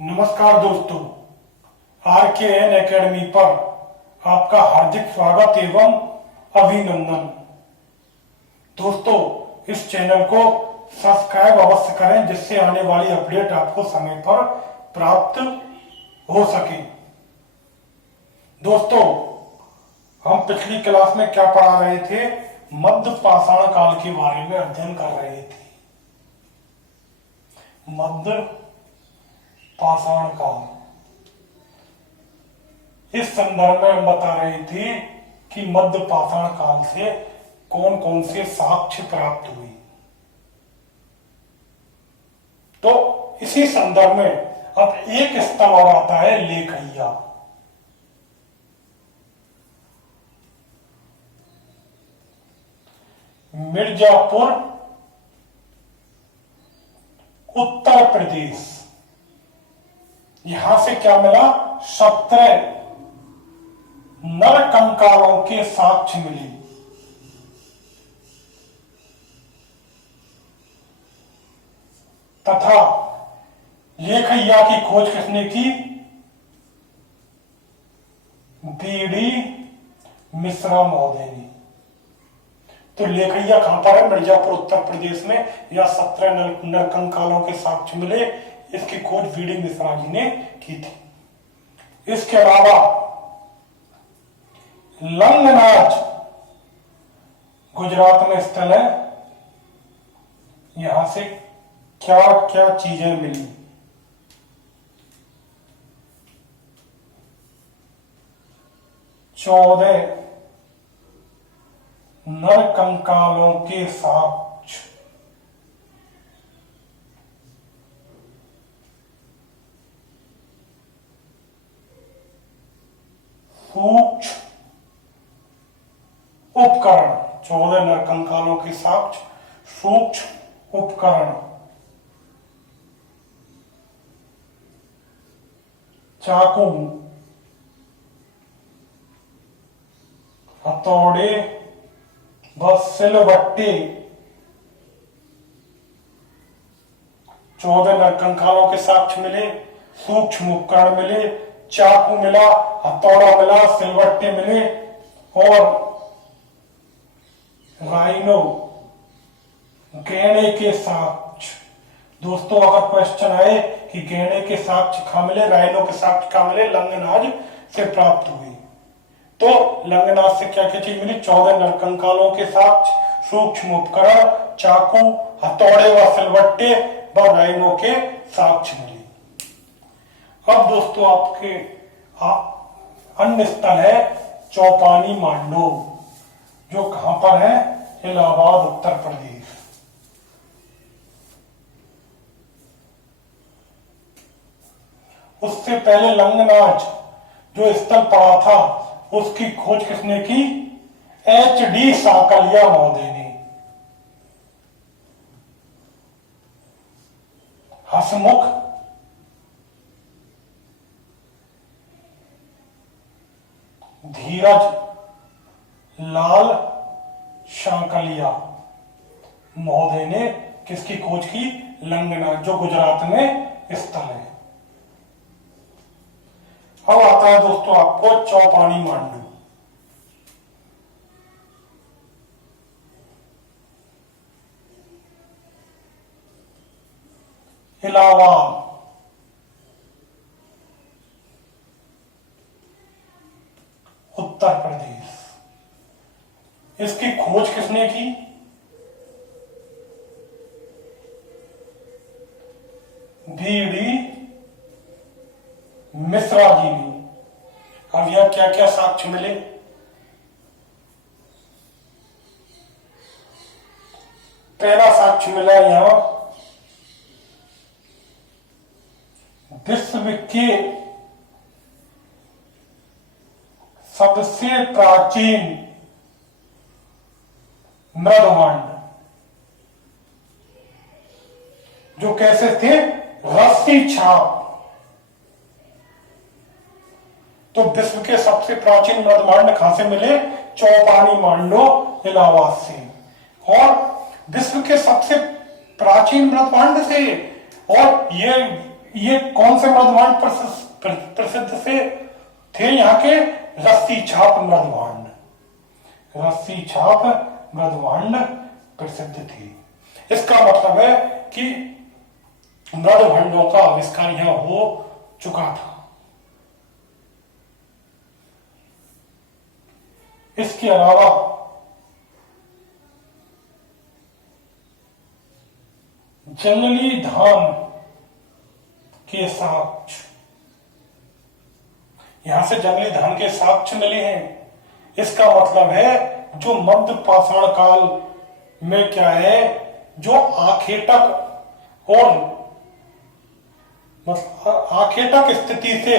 नमस्कार दोस्तों, RKN academy पर आपका हार्दिक स्वागत एवं अभिनंदन। दोस्तों, इस चैनल को सब्सक्राइब अवश्य करें जिससे आने वाली अपडेट आपको समय पर प्राप्त हो सके। दोस्तों, हम पिछली क्लास में क्या पढ़ा रहे थे? मध्य पाषाण काल के बारे में अध्ययन कर रहे थे। मध्य पाषाण काल, इस संदर्भ में हम बता रहे थे कि मध्य पाषाण काल से कौन कौन से साक्ष्य प्राप्त हुए। तो इसी संदर्भ में अब एक स्थल और आता है, लेखैया। मिर्जापुर, उत्तर प्रदेश। यहां से क्या मिला? 17 नर कंकालों के साक्ष्य मिले। तथा लेखैया की खोज किसने की? बीडी मिश्रा महोदय ने। तो लेखैया कहां पर है? मिर्जापुर, उत्तर प्रदेश में। या 17 नर कंकालों के साक्ष्य मिले। इसकी खोज बीडी मिश्रा जी ने की थी। इसके अलावा लंगनाज गुजरात में स्थल है। यहां से क्या क्या चीजें मिली? चौदह नर कंकालों के साक्ष्य। सूक्ष्म उपकरण, 14 नर कंकालों के साक्ष्य, सूक्ष्म उपकरण, चाकू, हथौड़े व सिलबट्टे। 14 नर कंकालों के साक्ष्य मिले, सूक्ष्म उपकरण मिले, चाकू मिला, हथौड़ा मिला, सिलबट्टे मिले और राइनो गहने के साक्ष्य। दोस्तों, अगर क्वेश्चन आए कि गहने के साक्ष्य कहां मिले, राइनो के साक्ष्य कहां मिले, लंगनाज से प्राप्त हुए। तो लंगनाज से क्या क्या चीज मिली? 14 नर कंकालों के साक्ष्य, सूक्ष्म उपकरण, चाकू, हथौड़े व सिलबट्टे व राइनो के साक्ष्य मिले। अब दोस्तों, आपके अन्य स्थल है चौपानी मांडो, जो कहां पर है? इलाहाबाद, उत्तर प्रदेश। उससे पहले लंगनाज जो स्थल पड़ा था, उसकी खोज किसने की? HD साकलिया महोदय ने। हसमुख धीरज लाल शांकलिया महोदय ने किसकी खोज की? लंगनाज, जो गुजरात में स्थल है। अब आता है दोस्तों आपको चौपानी मांडू। इलाहाबाद, उत्तर प्रदेश। इसकी खोज किसने की? बीडी मिश्रा जी ने। अब यह क्या क्या साक्ष्य मिले? पहला साक्ष्य मिला यहां विश्व के सबसे प्राचीन मृदमांड, जो कैसे थे? रस्सी छाप। तो विश्व के सबसे प्राचीन मृदमांड कहां से मिले? चौपानी मांडो, इलाहाबाद से। और विश्व के सबसे प्राचीन मृदमांड से, और ये ये कौन से मृदभांड प्रसिद्ध से थे? यहाँ के रस्सी छाप मृदभांड, रस्सी छाप मृदभांड प्रसिद्ध थी। इसका मतलब है कि मृदभांडों का आविष्कार यहां हो चुका था। इसके अलावा जंगली धान के साक्ष्य, यहां से जंगली धान के साक्ष्य मिले हैं। इसका मतलब है जो मध्य पाषाण काल में क्या है, जो आखेटक और मतलब आखेटक स्थिति से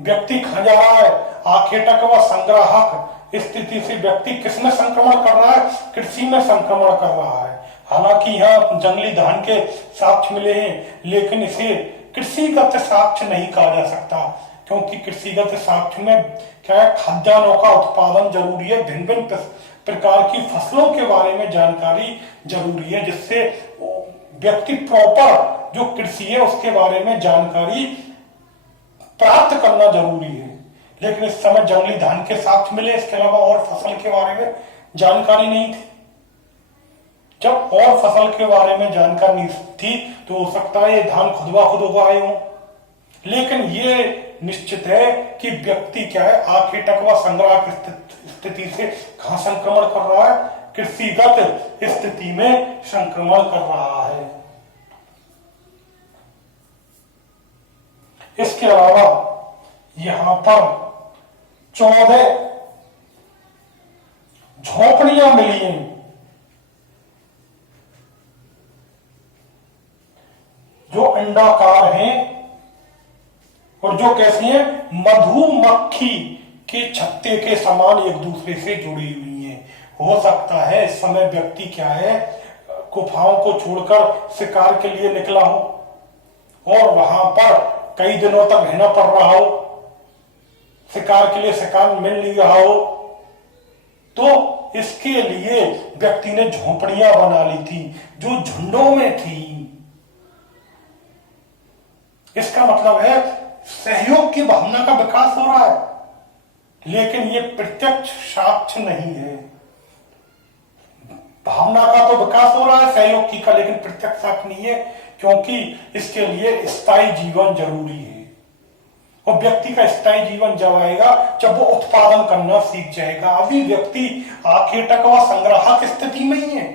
व्यक्ति खा जा रहा है, आखेटक व संग्राहक स्थिति से व्यक्ति किसमें संक्रमण कर रहा है? कृषि में संक्रमण कर रहा है। हालांकि यहाँ जंगली धान के साक्ष्य मिले हैं, लेकिन इसे कृषिगत साक्ष्य नहीं कहा जा सकता, क्योंकि कृषिगत साक्ष्य में क्या है, खाद्यान्नों का उत्पादन जरूरी है, भिन्न भिन्न प्रकार की फसलों के बारे में जानकारी जरूरी है, जिससे व्यक्ति प्रॉपर जो कृषि है उसके बारे में जानकारी प्राप्त करना जरूरी है। लेकिन इस समय जंगली धान के साक्ष्य मिले, इसके अलावा और फसल के बारे में जानकारी नहीं थी। जब और फसल के बारे में जानकारी नहीं थी तो हो सकता है ये धान खुद ब खुद उगाए हों, लेकिन ये निश्चित है कि व्यक्ति क्या है, आखेटक व संग्राहक स्थिति से कहां संक्रमण कर रहा है? कृषिगत स्थिति में संक्रमण कर रहा है। इसके अलावा यहां पर 14 झोपड़ियां मिली हैं, जो अंडाकार हैं और जो कैसी हैं, मधुमक्खी के छत्ते के समान एक दूसरे से जुड़ी हुई हैं। हो सकता है इस समय व्यक्ति क्या है, गुफाओं को छोड़कर शिकार के लिए निकला हो और वहां पर कई दिनों तक रहना पड़ रहा हो, शिकार के लिए शिकार मिल नहीं रहा हो, तो इसके लिए व्यक्ति ने झोपड़ियां बना ली थी जो झुंडों में थी। इसका मतलब है सहयोग की भावना का विकास हो रहा है, लेकिन ये प्रत्यक्ष साक्ष्य नहीं है। भावना का तो विकास हो रहा है सहयोग की का, लेकिन प्रत्यक्ष साक्ष्य नहीं है, क्योंकि इसके लिए स्थायी जीवन जरूरी है। और व्यक्ति का स्थायी जीवन जब आएगा जब वो उत्पादन करना सीख जाएगा। अभी व्यक्ति आखेटक व संग्राहक स्थिति में ही है,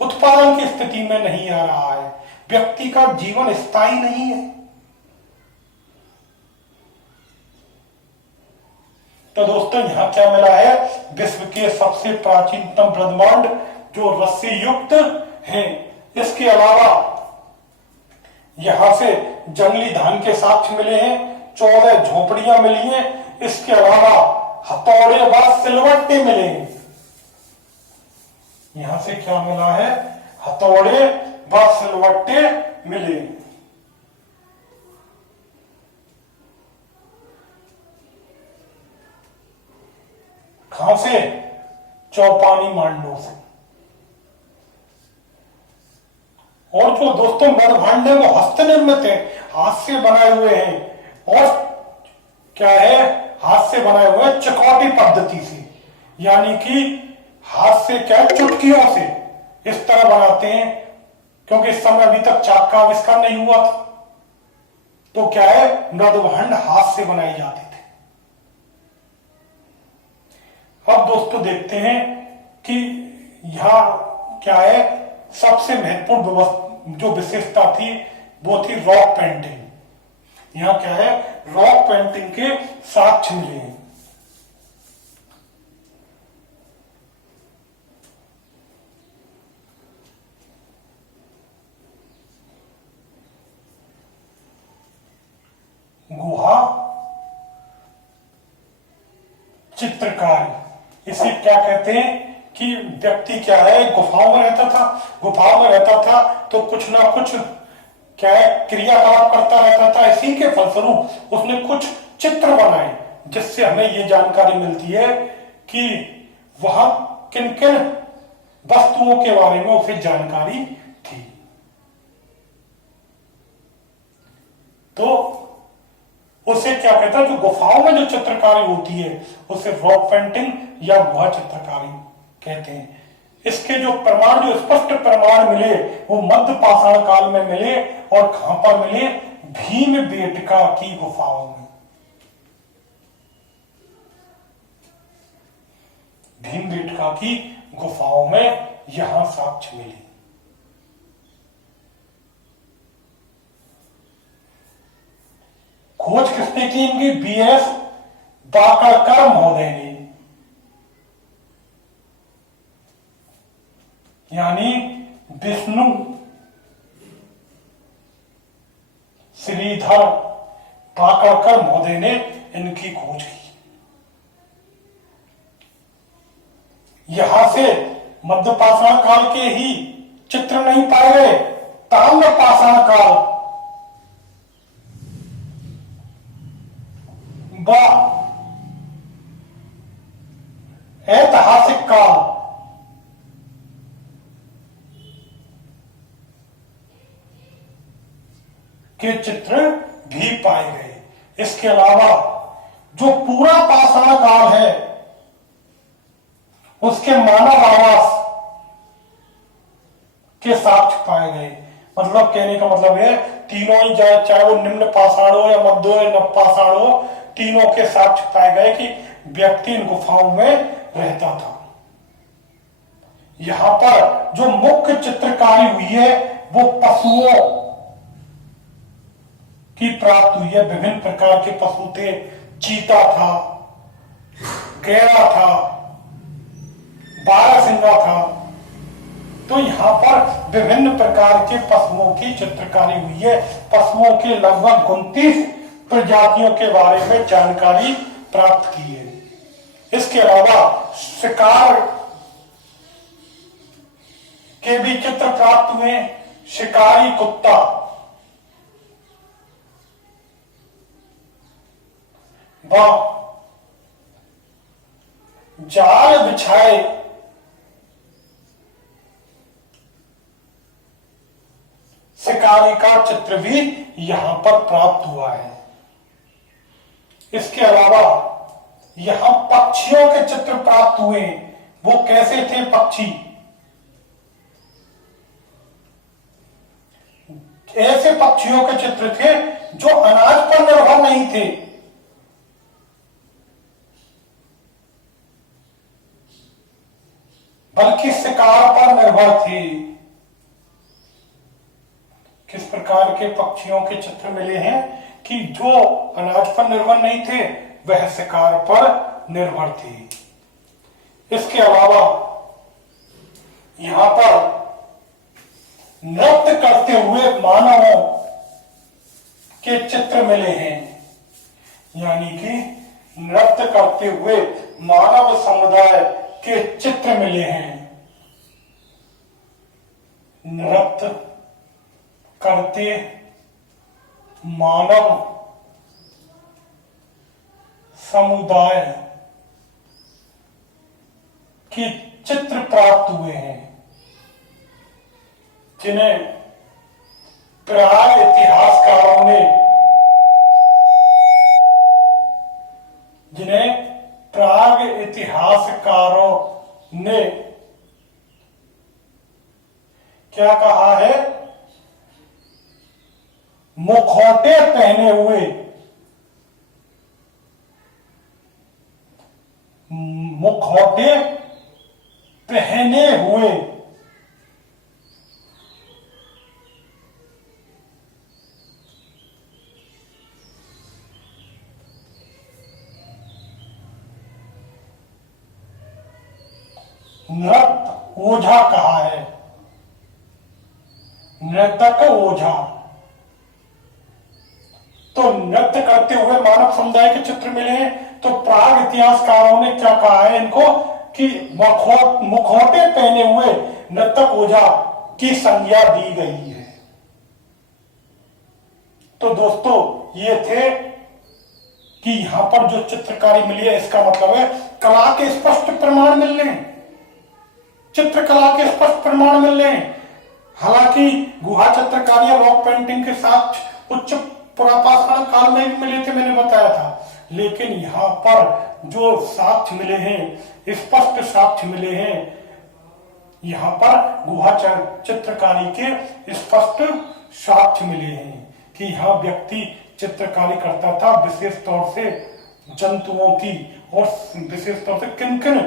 उत्पादन की स्थिति में नहीं आ रहा है। व्यक्ति का जीवन स्थायी नहीं है। तो दोस्तों यहां क्या मिला है, विश्व के सबसे प्राचीनतम ब्रह्मांड जो रस्सी युक्त हैं। इसके अलावा यहां से जंगली धान के साक्ष्य मिले हैं, 14 झोपड़ियां मिली हैं। इसके अलावा हथौड़े व सिलवट्टे मिले हैं। यहां से क्या मिला है, हथौड़े व सिलवट्टे मिले। कहां से? चौपानी मांडों से। और जो दोस्तों मृदभांड है वो हस्तनिर्मित है, हाथ से बनाए हुए हैं। और क्या है, हाथ से बनाए हुए चकौटी पद्धति से, यानी कि हाथ से क्या, चुटकियों से इस तरह बनाते हैं, क्योंकि इस समय अभी तक चाक का आविष्कार नहीं हुआ था। तो क्या है, मृदभांड हाथ से बनाए जाते थे। अब दोस्तों देखते हैं कि यहां क्या है, सबसे महत्वपूर्ण जो विशेषता थी वो थी रॉक पेंटिंग। यहां क्या है, रॉक पेंटिंग के साक्ष्य मिले हैं। गुहा चित्रकारी, इसे क्या कहते हैं कि व्यक्ति क्या है, गुफाओं में रहता था। गुफाओं में रहता था तो कुछ ना कुछ क्या है, क्रियाकलाप करता रहता था। इसी के फलस्वरूप उसने कुछ चित्र बनाए, जिससे हमें ये जानकारी मिलती है कि वहां किन किन वस्तुओं के बारे में उसे जानकारी थी। तो उसे क्या कहता है, जो गुफाओं में जो चित्रकारी होती है उसे रॉक पेंटिंग या गुहा चित्रकारी कहते हैं। इसके जो प्रमाण, जो स्पष्ट प्रमाण मिले वो मध्य पाषाण काल में मिले, और कहां पर मिले, भीमबेटका की गुफाओं में। भीमबेटका की गुफाओं में यहां साक्ष्य मिले। खोज किसने की इनकी, बीएस बाकड़कर महोदय ने, यानी विष्णु श्रीधर बाकड़कर महोदय ने इनकी खोज की। यहां से मध्य पाषाण काल के ही चित्र नहीं पाए गए, ताम्र पाषाण काल व ऐतिहासिक काल के चित्र भी पाए गए। इसके अलावा जो पूरा पाषाण काल है उसके मानव आवास के साक्ष्य पाए गए। मतलब कहने का मतलब है तीनों ही, चाहे वो निम्न पाषाण हो या मध्य हो या नव पाषाण हो, तीनों के साक्ष्य पाए गए कि व्यक्ति इन गुफाओं में रहता था। यहां पर जो मुख्य चित्रकारी हुई है वो पशुओं की प्राप्त हुई है। विभिन्न प्रकार के पशु थे, चीता था, गैड़ा था, बारहसिंगा था। तो यहां पर विभिन्न प्रकार के पशुओं की चित्रकारी हुई है। पशुओं के लगभग 29 प्रजातियों के बारे में जानकारी प्राप्त की है। इसके अलावा शिकार के भी चित्र प्राप्त हुए। शिकारी कुत्ता, जाल बिछाए शिकारी का चित्र भी यहां पर प्राप्त हुआ है। इसके अलावा यहां पक्षियों के चित्र प्राप्त हुए। वो कैसे थे पक्षी? ऐसे पक्षियों के चित्र थे जो अनाज पर निर्भर नहीं थे, बल्कि शिकार पर निर्भर थे। किस प्रकार के पक्षियों के चित्र मिले हैं कि जो अनाज पर निर्भर नहीं थे, वह शिकार पर निर्भर थे। इसके अलावा यहां पर नृत्य करते हुए मानवों के चित्र मिले हैं, यानी कि नृत्य करते हुए मानव समुदाय के चित्र मिले हैं। नृत्य करते मानव समुदाय के चित्र प्राप्त हुए हैं, जिन्हें प्राग इतिहासकारों ने क्या कहा है? मुखौटे पहने हुए, मुखौटे पहने हुए नृत्य ओझा कहा है। नृतक ओझा। तो नृत्य करते हुए मानव समुदाय के चित्र मिले हैं। तो प्राग इतिहासकारों ने क्या कहा है इनको कि मुखौटे पहने हुए नृतक ओझा की संज्ञा दी गई है। तो दोस्तों ये थे कि यहां पर जो चित्रकारी मिली है, इसका मतलब है कला के स्पष्ट प्रमाण मिल रहे हैं, चित्रकला के स्पष्ट प्रमाण मिल रहे हैं। हालांकि गुहा चित्रकारी या रॉक पेंटिंग के साथ उच्च पुरापाषाण काल में भी मिले थे, मैंने बताया था। लेकिन यहाँ पर जो साक्ष्य मिले हैं, स्पष्ट साक्ष्य मिले हैं, यहाँ पर गुहा चित्रकारी के स्पष्ट साक्ष्य मिले हैं कि यह व्यक्ति चित्रकारी करता था, विशेष तौर से जंतुओं की, और विशेष तौर से किन किन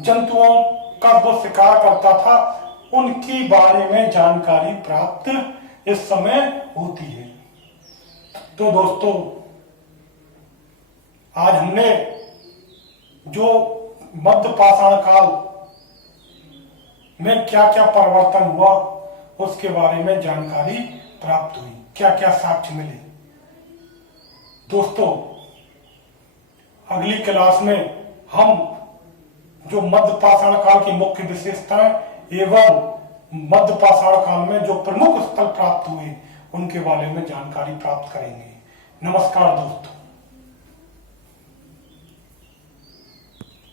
जंतुओं का वो शिकार करता था उनके बारे में जानकारी प्राप्त इस समय होती है। तो दोस्तों, आज हमने जो मध्य पाषाण काल में क्या क्या परिवर्तन हुआ उसके बारे में जानकारी प्राप्त हुई, क्या क्या साक्ष्य मिले। दोस्तों, अगली क्लास में हम जो मध्य पाषाण काल की मुख्य विशेषताएं एवं मध्य पाषाण काल में जो प्रमुख स्थल प्राप्त हुए उनके बारे में जानकारी प्राप्त करेंगे। नमस्कार दोस्तों।